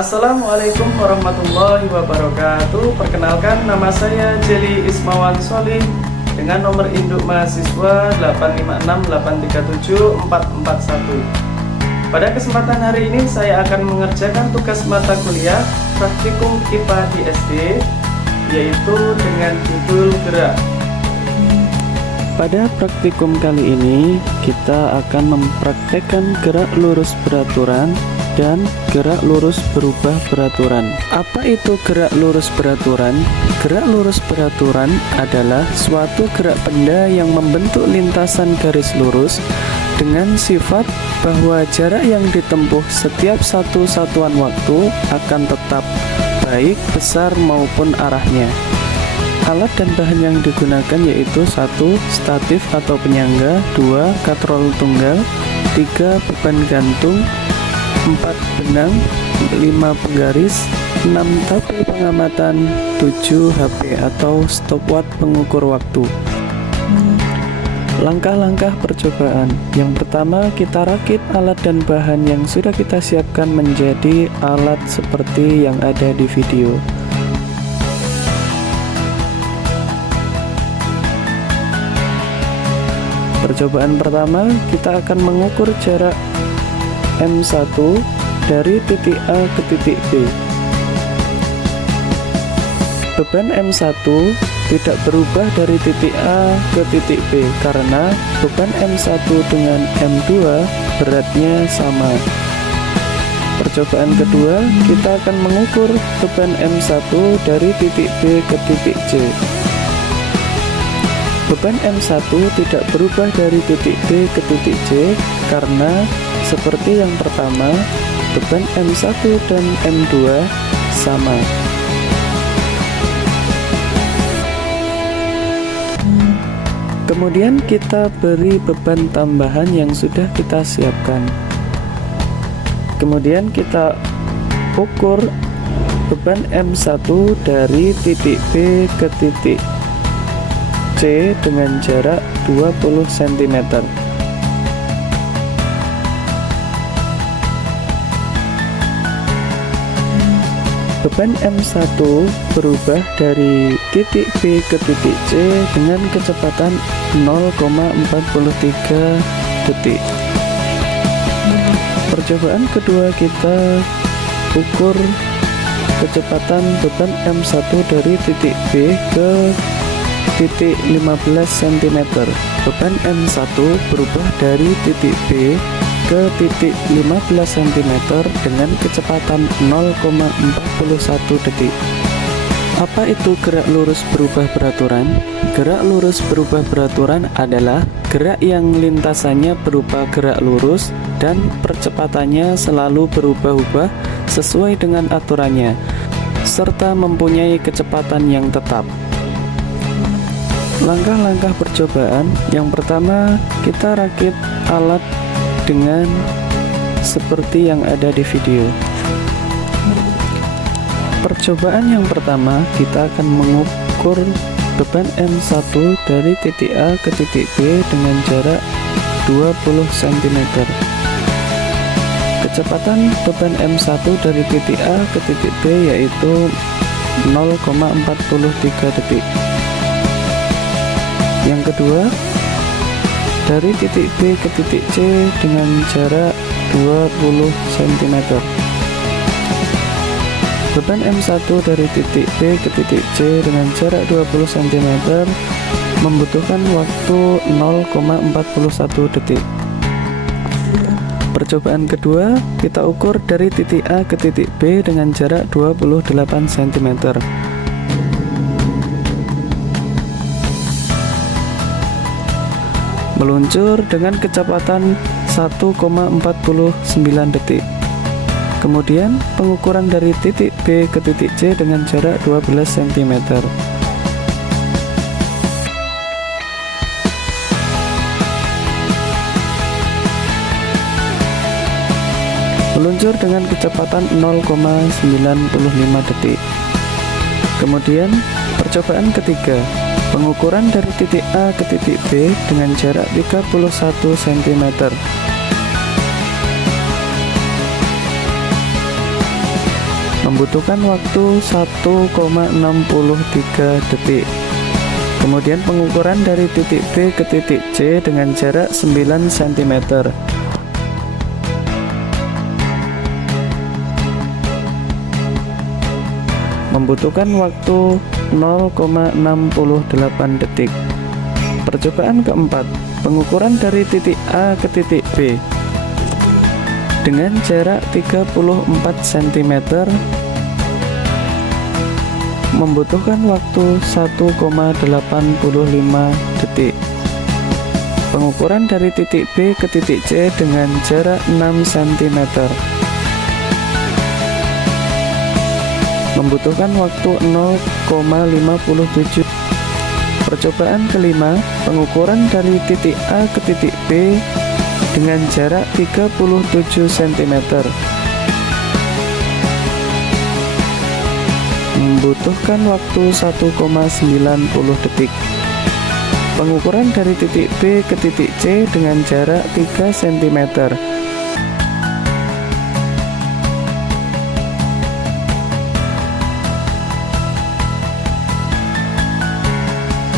Assalamualaikum warahmatullahi wabarakatuh. Perkenalkan, nama saya Jeli Ismawan Solih dengan nomor induk mahasiswa 856837441. Pada kesempatan hari ini saya akan mengerjakan tugas mata kuliah praktikum IPA di SD, yaitu dengan judul gerak. Pada praktikum kali ini kita akan mempraktekkan gerak lurus beraturan dan gerak lurus berubah beraturan. Apa itu gerak lurus beraturan? Gerak lurus beraturan adalah suatu gerak benda yang membentuk lintasan garis lurus dengan sifat bahwa jarak yang ditempuh setiap satu satuan waktu akan tetap, baik besar maupun arahnya. Alat dan bahan yang digunakan yaitu 1. Statif atau penyangga, 2. Katrol tunggal, 3. Beban gantung, 4. Benang, 5. Penggaris, 6. Tabel pengamatan, 7. HP atau stopwatch pengukur waktu. Langkah-langkah percobaan. Yang pertama, kita rakit alat dan bahan yang sudah kita siapkan menjadi alat seperti yang ada di video. Percobaan pertama, kita akan mengukur jarak M1 dari titik A ke titik B. Beban M1 tidak berubah dari titik A ke titik B karena beban M1 dengan M2 beratnya sama. Percobaan kedua, kita akan mengukur beban M1 dari titik B ke titik C. Beban M1 tidak berubah dari titik B ke titik C karena seperti yang pertama, beban M1 dan M2 sama. Kemudian kita beri beban tambahan yang sudah kita siapkan. Kemudian kita ukur beban M1 dari titik B ke titik C dengan jarak 20 cm. Beban M1 berubah dari titik B ke titik C dengan kecepatan 0,43 detik. Percobaan kedua, kita ukur kecepatan beban M1 dari titik B ke titik 15 cm. Beban M1 berubah dari titik B ke titik 15 cm dengan kecepatan 0,41 detik. Apa itu gerak lurus berubah beraturan? Gerak lurus berubah beraturan adalah gerak yang lintasannya berupa gerak lurus dan percepatannya selalu berubah-ubah sesuai dengan aturannya, serta mempunyai kecepatan yang tetap. Langkah-langkah percobaan. Yang pertama, kita rakit alat dengan seperti yang ada di video. Percobaan yang pertama, kita akan mengukur beban M1 dari titik A ke titik B dengan jarak 20 cm. Kecepatan beban M1 dari titik A ke titik B yaitu 0,43 detik. Yang kedua, dari titik B ke titik C dengan jarak 20 cm. Beban M1 dari titik B ke titik C dengan jarak 20 cm membutuhkan waktu 0,41 detik. Percobaan kedua, kita ukur dari titik A ke titik B dengan jarak 28 cm. Meluncur dengan kecepatan 1,49 detik. Kemudian pengukuran dari titik B ke titik C dengan jarak 12 cm. Meluncur dengan kecepatan 0,95 detik. Kemudian percobaan ketiga, pengukuran dari titik A ke titik B dengan jarak 31 cm. membutuhkan waktu 1,63 detik. Kemudian pengukuran dari titik B ke titik C dengan jarak 9 cm. Membutuhkan waktu 0,68 detik. Percobaan keempat, pengukuran dari titik A ke titik B dengan jarak 34 cm, membutuhkan waktu 1,85 detik. Pengukuran dari titik B ke titik C dengan jarak 6 cm, membutuhkan waktu 0,57. Percobaan kelima, pengukuran dari titik A ke titik B dengan jarak 37 cm, membutuhkan waktu 1,90 detik. Pengukuran dari titik B ke titik C dengan jarak 3 cm,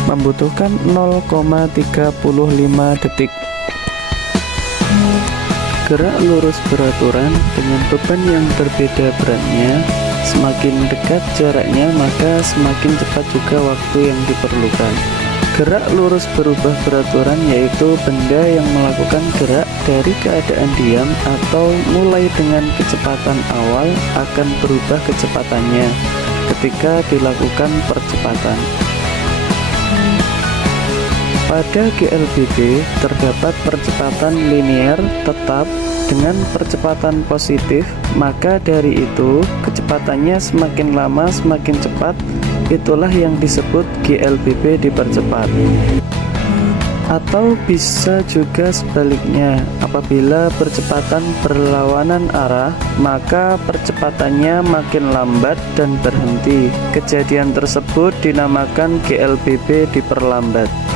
membutuhkan 0,35 detik. Gerak lurus beraturan dengan beban yang berbeda beratnya, semakin dekat jaraknya maka semakin cepat juga waktu yang diperlukan. Gerak lurus berubah beraturan yaitu benda yang melakukan gerak dari keadaan diam atau mulai dengan kecepatan awal akan berubah kecepatannya ketika dilakukan percepatan. Pada GLBB terdapat percepatan linear tetap dengan percepatan positif, maka dari itu kecepatannya semakin lama semakin cepat, itulah yang disebut GLBB dipercepat. Atau bisa juga sebaliknya, apabila percepatan berlawanan arah, maka percepatannya makin lambat dan berhenti. Kejadian tersebut dinamakan GLBB diperlambat.